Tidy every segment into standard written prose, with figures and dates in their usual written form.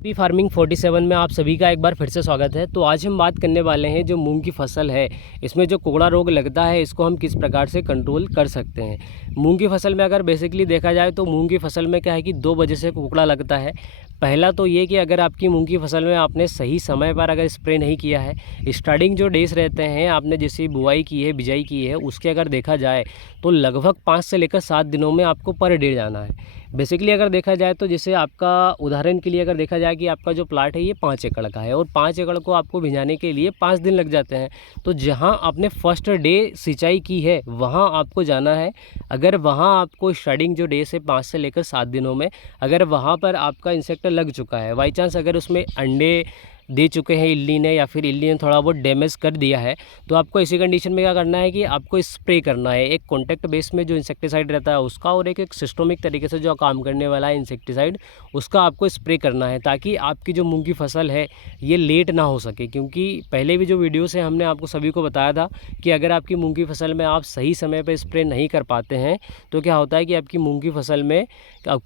P farming 47 में आप सभी का एक बार फिर से स्वागत है। तो आज हम बात करने वाले हैं जो मूंग की फसल है, इसमें जो कोकड़ा रोग लगता है इसको हम किस प्रकार से कंट्रोल कर सकते हैं। मूंग की फसल में अगर बेसिकली देखा जाए तो मूंग की फसल में क्या है कि दो वजह से कोकड़ा लगता है। पहला तो ये कि अगर आपकी मूंग की फसल में आपने सही समय पर अगर स्प्रे नहीं किया है, स्टार्टिंग जो डेज रहते हैं आपने जैसे बुआई की है, बिजाई की है, उसके अगर देखा जाए तो लगभग 5 से लेकर 7 दिनों में आपको पर डे जाना है। बेसिकली अगर देखा जाए तो जैसे आपका उदाहरण के लिए अगर देखा जाए कि आपका जो प्लाट है ये 5 एकड़ का है और 5 एकड़ को आपको भिजाने के लिए 5 दिन लग जाते हैं। तो जहां आपने फर्स्ट डे सिंचाई की है वहां आपको जाना है। अगर वहां आपको स्टार्टिंग जो डे से 5 से लेकर 7 दिनों में अगर वहां पर आपका इंसेक्ट लग चुका है, बाई चांस अगर उसमें अंडे दे चुके हैं इल्ली ने या फिर इल्ली ने थोड़ा बहुत डैमेज कर दिया है, तो आपको इसी कंडीशन में क्या करना है कि आपको स्प्रे करना है। एक कॉन्टैक्ट बेस में जो इंसेक्टिसाइड रहता है उसका और एक सिस्टमिक तरीके से जो काम करने वाला है इंसेक्टिसाइड उसका आपको स्प्रे करना है, ताकि आपकी जो मूंग की फसल है ये लेट ना हो सके। क्योंकि पहले भी जो वीडियो से हमने आपको सभी को बताया था कि अगर आपकी मूंग की फसल में आप सही समय पर स्प्रे नहीं कर पाते हैं तो क्या होता है कि आपकी मूंग की फसल में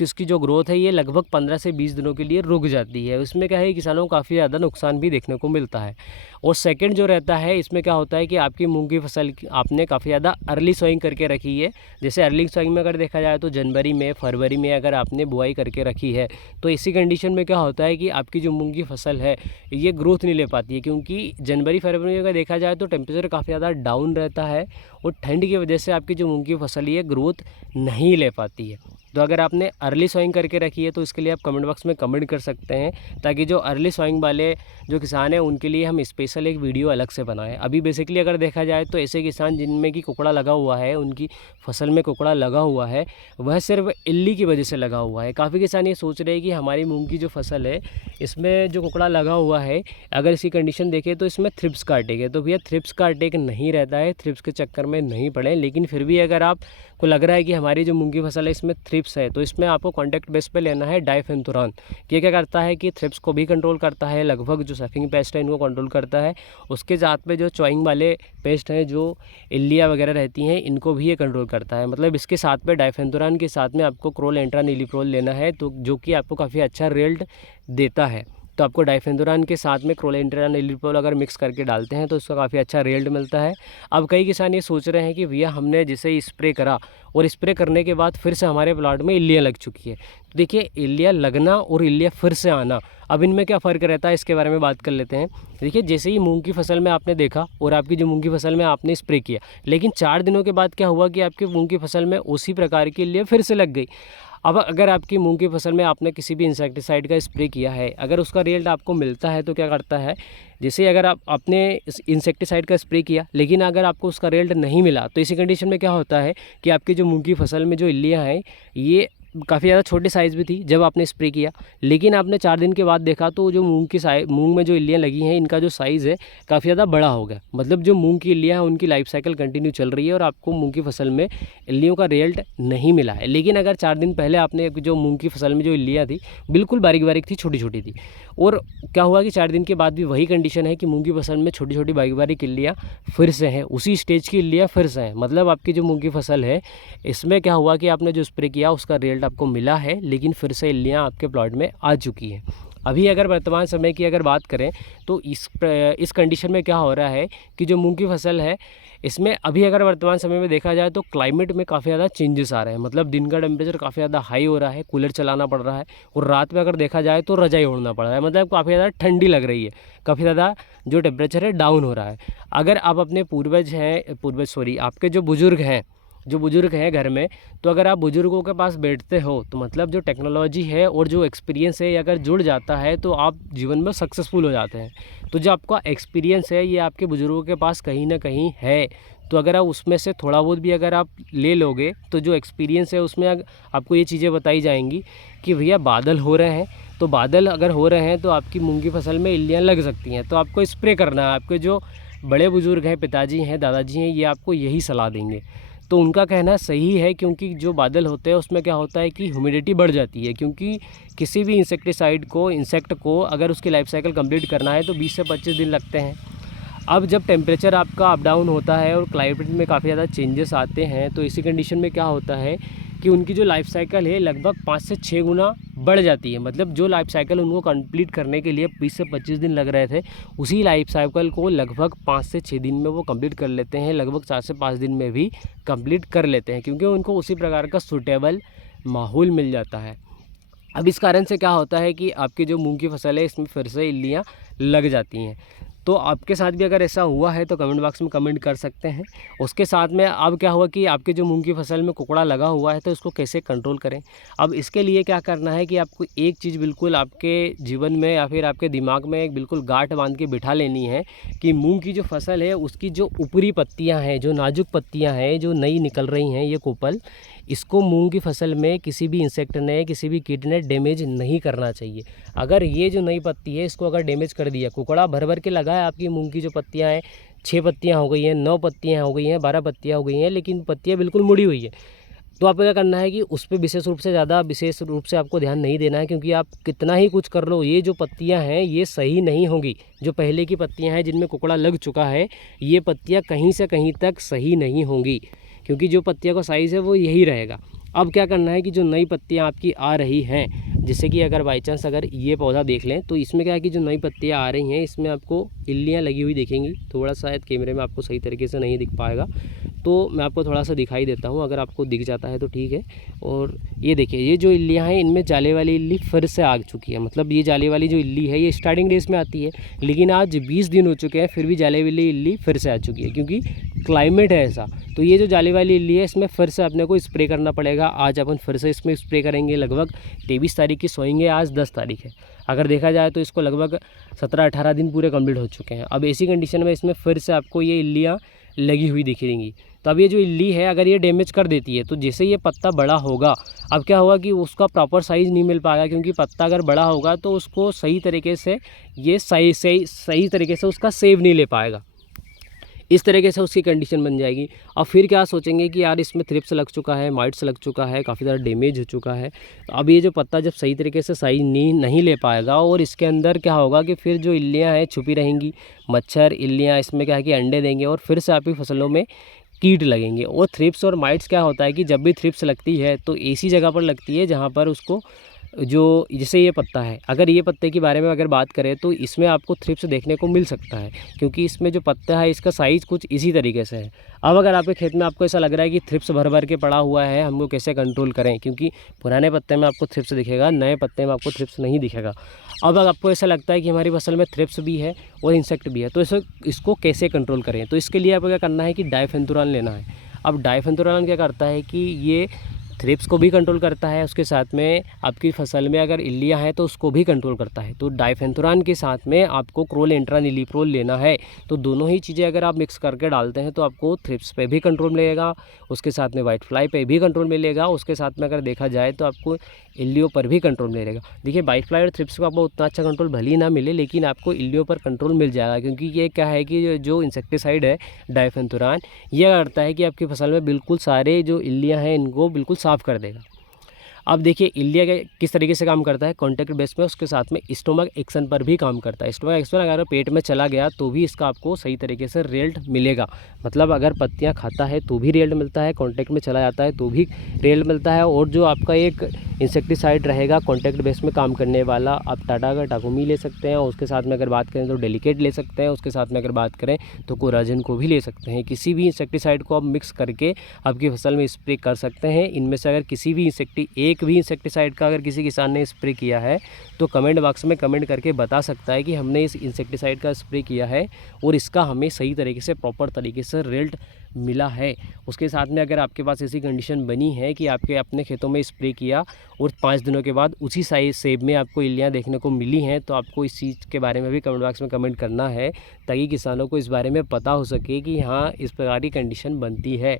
इसकी जो ग्रोथ है ये लगभग 15 से 20 दिनों के लिए रुक जाती है। उसमें क्या है किसानों को काफ़ी ज़्यादा नुकसान भी देखने को मिलता है। और सेकंड जो रहता है इसमें क्या होता है कि आपकी मूंग की फसल आपने काफ़ी ज़्यादा अर्ली सोइंग करके रखी है। जैसे अर्ली सोइंग में अगर देखा जाए तो जनवरी में, फरवरी में अगर आपने बुआई करके रखी है तो इसी कंडीशन में क्या होता है कि आपकी जो मूंग की फसल है ये ग्रोथ नहीं ले पाती है। क्योंकि जनवरी फरवरी में अगर देखा जाए तो टेम्परेचर काफ़ी ज़्यादा डाउन रहता है और ठंड की वजह से आपकी जो मूंग की फसल ये ग्रोथ नहीं ले पाती है। तो अगर आपने अर्ली सोइंग करके रखी है तो इसके लिए आप कमेंट बॉक्स में कमेंट कर सकते हैं, ताकि जो अर्ली सोइंग वाले जो किसान हैं उनके लिए हम स्पेशल एक वीडियो अलग से बनाएं। अभी बेसिकली अगर देखा जाए तो ऐसे किसान जिनमें कि कुकड़ा लगा हुआ है, उनकी फसल में कुकड़ा लगा हुआ है, वह सिर्फ इल्ली की वजह से लगा हुआ है। काफ़ी किसान ये सोच रहे हैं कि हमारी मूंग की जो फसल है इसमें जो कुकड़ा लगा हुआ है अगर इसकी कंडीशन देखें तो इसमें थ्रिप्स का अटैक है। तो भैया थ्रिप्स का अटैक नहीं रहता है, थ्रिप्स के चक्कर में नहीं पड़े। लेकिन फिर भी अगर आपको लग रहा है कि हमारी जो मूंग की फसल है इसमें थ्रिप्स है तो इसमें आपको कॉन्टैक्ट बेस पे लेना है डाइफेंथुरान। ये क्या करता है कि थ्रिप्स को भी कंट्रोल करता है, लगभग जो सफिंग पेस्ट है इनको कंट्रोल करता है। उसके साथ में जो चॉइंग वाले पेस्ट हैं जो इल्लियाँ वगैरह रहती हैं इनको भी ये कंट्रोल करता है। मतलब इसके साथ में डाइफेंथुरान के साथ में आपको क्रोलेंट्रा नीलीप्रोल लेना है, तो जो कि आपको काफ़ी अच्छा रिजल्ट देता है। तो आपको डाइफेंथुरान के साथ में क्रोलेंट्रा नीलीप्रोल अगर मिक्स करके डालते हैं तो उसका काफ़ी अच्छा रिजल्ट मिलता है। अब कई किसान ये सोच रहे हैं कि भैया हमने जैसे स्प्रे करा और स्प्रे करने के बाद फिर से हमारे प्लाट में इल्लियाँ लग चुकी है। तो देखिए इल्लियाँ लगना और इल्लियाँ फिर से आना, अब इनमें क्या फ़र्क रहता है इसके बारे में बात कर लेते हैं। देखिए जैसे ही मूंग की फसल में आपने देखा और आपकी जो मूंग की फसल में आपने स्प्रे किया, लेकिन 4 दिनों के बाद क्या हुआ कि आपकी मूंग की फसल में उसी प्रकार की इल्लियाँ फिर से लग गई। अब अगर आपकी मूंग की फसल में आपने किसी भी इंसेक्टिसाइड का स्प्रे किया है, अगर उसका रिजल्ट आपको मिलता है तो क्या करता है, जैसे अगर आपने इंसेक्टिसाइड का स्प्रे किया लेकिन अगर आपको उसका रिजल्ट नहीं मिला तो इसी कंडीशन में क्या होता है कि आपकी जो मूंग की फसल में जो इल्लियाँ हैं ये काफ़ी ज़्यादा छोटे साइज़ भी थी जब आपने स्प्रे किया, लेकिन आपने 4 दिन के बाद देखा तो जो मूंग में जो इल्लियाँ लगी हैं इनका जो साइज़ है काफ़ी ज़्यादा बड़ा हो गया। मतलब जो मूंग की इल्लियाँ हैं उनकी लाइफ साइकिल कंटिन्यू चल रही है और आपको मूंग की फसल में इल्लियों का रिजल्ट नहीं मिला है। लेकिन अगर 4 दिन पहले आपने जो मूंग की फसल में जो इल्लियाँ थी बिल्कुल बारीक बारीक थी, छोटी छोटी थी, और क्या हुआ कि 4 दिन के बाद भी वही कंडीशन है कि मूंग की फसल में छोटी छोटी बारीक बारीक इल्लियाँ फिर से हैं, उसी स्टेज की इल्लियाँ फिर से हैं। मतलब आपकी जो मूंग की फसल है इसमें क्या हुआ कि आपने जो स्प्रे किया उसका रिजल्ट आपको मिला है, लेकिन फिर से इल्लियाँ आपके प्लॉट में आ चुकी हैं। अभी अगर वर्तमान समय की अगर बात करें तो इस कंडीशन में क्या हो रहा है कि जो मूंग की फसल है इसमें अभी अगर वर्तमान समय में देखा जाए तो क्लाइमेट में काफ़ी ज़्यादा चेंजेस आ रहे हैं। मतलब दिन का टेम्परेचर काफ़ी ज़्यादा हाई हो रहा है, कूलर चलाना पड़ रहा है, और रात में अगर देखा जाए तो रजाई ओढ़ना पड़ रहा है। मतलब काफ़ी ज़्यादा ठंडी लग रही है, काफ़ी ज़्यादा जो टेम्परेचर है डाउन हो रहा है। अगर आप अपने आपके जो बुज़ुर्ग हैं घर में, तो अगर आप बुज़ुर्गों के पास बैठते हो तो मतलब जो टेक्नोलॉजी है और जो एक्सपीरियंस है अगर जुड़ जाता है तो आप जीवन में सक्सेसफुल हो जाते हैं। तो जो आपका एक्सपीरियंस है ये आपके बुज़ुर्गों के पास कहीं ना कहीं है, तो अगर आप उसमें से थोड़ा बहुत भी अगर आप ले लोगे तो जो एक्सपीरियंस है उसमें आपको ये चीज़ें बताई जाएंगी कि भैया बादल हो रहे हैं, तो बादल अगर हो रहे हैं तो आपकी मूंग की फसल में इल्लियाँ लग सकती हैं, तो आपको स्प्रे करना है। आपके जो बड़े बुज़ुर्ग हैं, पिताजी हैं, दादाजी हैं, ये आपको यही सलाह देंगे। तो उनका कहना सही है, क्योंकि जो बादल होते हैं उसमें क्या होता है कि ह्यूमिडिटी बढ़ जाती है। क्योंकि किसी भी इंसेक्ट को अगर उसकी लाइफ साइकिल कंप्लीट करना है तो 20 से 25 दिन लगते हैं। अब जब टेम्परेचर आपका अप डाउन होता है और क्लाइमेट में काफ़ी ज़्यादा चेंजेस आते हैं तो इसी कंडीशन में क्या होता है कि उनकी जो लाइफ साइकिल है लगभग 5 से 6 गुना बढ़ जाती है। मतलब जो लाइफ साइकिल उनको कंप्लीट करने के लिए 20 से 25 दिन लग रहे थे, उसी लाइफ साइकिल को लगभग 5 से 6 दिन में वो कंप्लीट कर लेते हैं, लगभग 4 से 5 दिन में भी कंप्लीट कर लेते हैं, क्योंकि उनको उसी प्रकार का सूटेबल माहौल मिल जाता है। अब इस कारण से क्या होता है कि आपकी जो मूंग की फसल है इसमें फिर से इल्लियाँ लग जाती हैं। तो आपके साथ भी अगर ऐसा हुआ है तो कमेंट बॉक्स में कमेंट कर सकते हैं। उसके साथ में अब क्या हुआ कि आपके जो मूंग की फसल में कुकड़ा लगा हुआ है तो इसको कैसे कंट्रोल करें। अब इसके लिए क्या करना है कि आपको एक चीज़ बिल्कुल आपके जीवन में या फिर आपके दिमाग में एक बिल्कुल गांठ बांध के बिठा लेनी है कि मूंग की जो फसल है उसकी जो ऊपरी पत्तियाँ हैं, जो नाजुक पत्तियाँ हैं, जो नई निकल रही हैं, ये कोपल, इसको मूंग की फसल में किसी भी इंसेक्ट ने, किसी भी कीट ने डैमेज नहीं करना चाहिए। अगर ये जो नई पत्ती है इसको अगर डैमेज कर दिया, कुकड़ा भर भर के लगा है, आपकी मूंग की जो पत्तियां हैं 6 पत्तियां हो गई हैं, 9 पत्तियां हो गई हैं, 12 पत्तियां हो गई हैं, लेकिन पत्तियां बिल्कुल मुड़ी हुई है, तो आपको क्या करना है कि उस पर विशेष रूप से आपको ध्यान नहीं देना है, क्योंकि आप कितना ही कुछ कर लो, ये जो पत्तियां हैं ये सही नहीं होंगी। जो पहले की पत्तियां हैं जिनमें कुकड़ा लग चुका है, ये पत्तियां कहीं से कहीं तक सही नहीं होंगी, क्योंकि जो पत्तियों का साइज़ है वो यही रहेगा। अब क्या करना है कि जो नई पत्तियां आपकी आ रही हैं, जैसे कि अगर बाई चांस अगर ये पौधा देख लें तो इसमें क्या है कि जो नई पत्तियां आ रही हैं इसमें आपको इल्लियां लगी हुई दिखेंगी। थोड़ा शायद कैमरे में आपको सही तरीके से नहीं दिख पाएगा, तो मैं आपको थोड़ा सा दिखाई देता हूँ, अगर आपको दिख जाता है तो ठीक है। और ये देखिए, ये जो इल्लियाँ हैं इनमें जाले वाली इल्ली फिर से आ चुकी है। मतलब ये जाले वाली जो इल्ली है ये स्टार्टिंग डेज में आती है, लेकिन आज 20 दिन हो चुके हैं फिर भी जाले वाली इल्ली फिर से आ चुकी है, क्योंकि क्लाइमेट है ऐसा। तो ये जो जाले वाली इल्ली है इसमें फिर से अपने को स्प्रे करना पड़ेगा। आज अपन फिर से इसमें स्प्रे करेंगे। लगभग 23 तारीख की सोएंगे, आज 10 तारीख है। अगर देखा जाए तो इसको लगभग 17-18 दिन पूरे कंप्लीट हो चुके हैं। अब ऐसी कंडीशन में इसमें फिर से आपको ये इल्लियाँ लगी हुई दिखेंगी। तो अब ये जो इल्ली है अगर ये डैमेज कर देती है तो जैसे ये पत्ता बड़ा होगा, अब क्या होगा कि उसका प्रॉपर साइज़ नहीं मिल पाएगा, क्योंकि पत्ता अगर बड़ा होगा तो उसको सही तरीके से ये सही तरीके से उसका सेव नहीं ले पाएगा। इस तरीके से उसकी कंडीशन बन जाएगी। अब फिर क्या सोचेंगे कि यार इसमें थ्रिप्स लग चुका है, माइट्स लग चुका है, काफ़ी ज़्यादा डैमेज हो चुका है। तो अब ये जो पत्ता जब सही तरीके से साइज नहीं ले पाएगा, और इसके अंदर क्या होगा कि फिर जो इल्लियाँ हैं छुपी रहेंगी, मच्छर इल्लियाँ इसमें क्या है कि अंडे देंगे और फिर से आपकी फसलों में कीट लगेंगे। और थ्रिप्स और माइट्स क्या होता है कि जब भी थ्रिप्स लगती है तो ऐसी जगह पर लगती है जहाँ पर उसको जो जैसे ये पत्ता है, अगर ये पत्ते के बारे में अगर बात करें तो इसमें आपको थ्रिप्स देखने को मिल सकता है, क्योंकि इसमें जो पत्ता है इसका साइज़ कुछ इसी तरीके से है। अब अगर आपके खेत में आपको ऐसा लग रहा है कि थ्रिप्स भर भर के पड़ा हुआ है, हमको कैसे कंट्रोल करें, क्योंकि पुराने पत्ते में आपको थ्रिप्स दिखेगा, नए पत्ते में आपको थ्रिप्स नहीं दिखेगा। अब अगर आपको ऐसा लगता है कि हमारी फसल में थ्रिप्स भी है और इंसेक्ट भी है, तो इसको कैसे कंट्रोल करें, तो इसके लिए आपको क्या करना है कि डायफेंथुरान लेना है। अब डायफेंथुरान क्या करता है कि ये थ्रिप्स को भी कंट्रोल करता है, उसके साथ में आपकी फसल में अगर इल्लियाँ हैं तो उसको भी कंट्रोल करता है। तो डायफेंथुरान के साथ में आपको क्रोलेंट्रानिलीप्रोल लेना है। तो दोनों ही चीज़ें अगर आप मिक्स करके डालते हैं तो आपको थ्रिप्स पे भी कंट्रोल मिलेगा, उसके साथ में वाइट फ्लाई पे भी कंट्रोल मिलेगा, उसके साथ में अगर देखा जाए तो आपको इल्लियों पर भी कंट्रोल मिलेगा। देखिए, वाइट फ्लाई और थ्रिप्स को आपको उतना अच्छा कंट्रोल भले ही ना मिले, लेकिन आपको इल्लियों पर कंट्रोल मिल जाएगा, क्योंकि ये क्या है कि जो इंसेक्टिसाइड है डायफेंथुरान, ये करता है कि आपकी फसल में बिल्कुल सारे जो इल्लियाँ हैं इनको बिल्कुल साफ़ कर देगा। अब देखिए इल्लिया किस तरीके से काम करता है, कॉन्टैक्ट बेस में, उसके साथ में स्टोमक एक्शन पर भी काम करता है। स्टोमक एक्शन अगर पेट में चला गया तो भी इसका आपको सही तरीके से रिजल्ट मिलेगा। मतलब अगर पत्तियां खाता है तो भी रिजल्ट मिलता है, कॉन्टैक्ट में चला जाता है तो भी रिजल्ट मिलता है। और जो आपका एक इंसेक्टिसाइड रहेगा कॉन्टैक्ट बेस में काम करने वाला, आप टाटा का टाकोमी ले सकते हैं, उसके साथ में अगर बात करें तो डेलिकेट ले सकते हैं, उसके साथ में अगर बात करें तो कोराजन को भी ले सकते हैं। किसी भी इंसेक्टिसाइड को आप मिक्स करके आपकी फसल में स्प्रे कर सकते हैं। इनमें से अगर किसी भी एक भी इंसेक्टिसाइड का अगर किसी किसान ने स्प्रे किया है तो कमेंट बॉक्स में कमेंट करके बता सकता है कि हमने इस इंसेक्टिसाइड का स्प्रे किया है और इसका हमें सही तरीके से प्रॉपर तरीके से रिजल्ट मिला है। उसके साथ में अगर आपके पास ऐसी कंडीशन बनी है कि आपके अपने खेतों में स्प्रे किया और 5 दिनों के बाद उसी साइज शेप में आपको इल्लियाँ देखने को मिली हैं, तो आपको इस चीज़ के बारे में भी कमेंट बॉक्स में कमेंट करना है, ताकि किसानों को इस बारे में पता हो सके कि हाँ इस प्रकार की कंडीशन बनती है।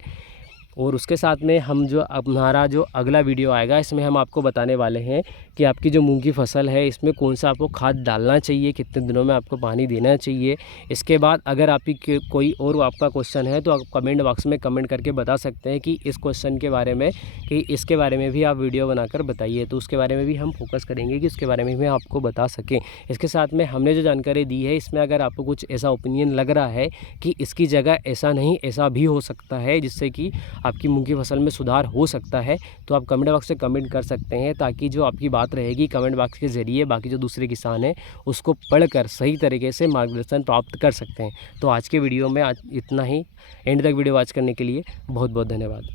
और उसके साथ में हम जो हमारा जो अगला वीडियो आएगा इसमें हम आपको बताने वाले हैं कि आपकी जो मूंग की फसल है इसमें कौन सा आपको खाद डालना चाहिए, कितने दिनों में आपको पानी देना चाहिए। इसके बाद अगर आपकी कोई और आपका क्वेश्चन है तो आप कमेंट बॉक्स में कमेंट करके बता सकते हैं कि इस क्वेश्चन के बारे में, कि इसके बारे में भी आप वीडियो बनाकर बताइए, तो उसके बारे में भी हम फोकस करेंगे कि उसके बारे में भी आपको बता सकें। इसके साथ में हमने जो जानकारी दी है इसमें अगर आपको कुछ ऐसा ओपिनियन लग रहा है कि इसकी जगह ऐसा नहीं ऐसा भी हो सकता है, जिससे कि आपकी मूंग की फसल में सुधार हो सकता है तो आप कमेंट बॉक्स में कमेंट कर सकते हैं, ताकि जो आपकी बात रहेगी कमेंट बॉक्स के ज़रिए बाकी जो दूसरे किसान हैं उसको पढ़कर सही तरीके से मार्गदर्शन प्राप्त कर सकते हैं। तो आज के वीडियो में आज इतना ही। एंड तक वीडियो वॉच करने के लिए बहुत बहुत धन्यवाद।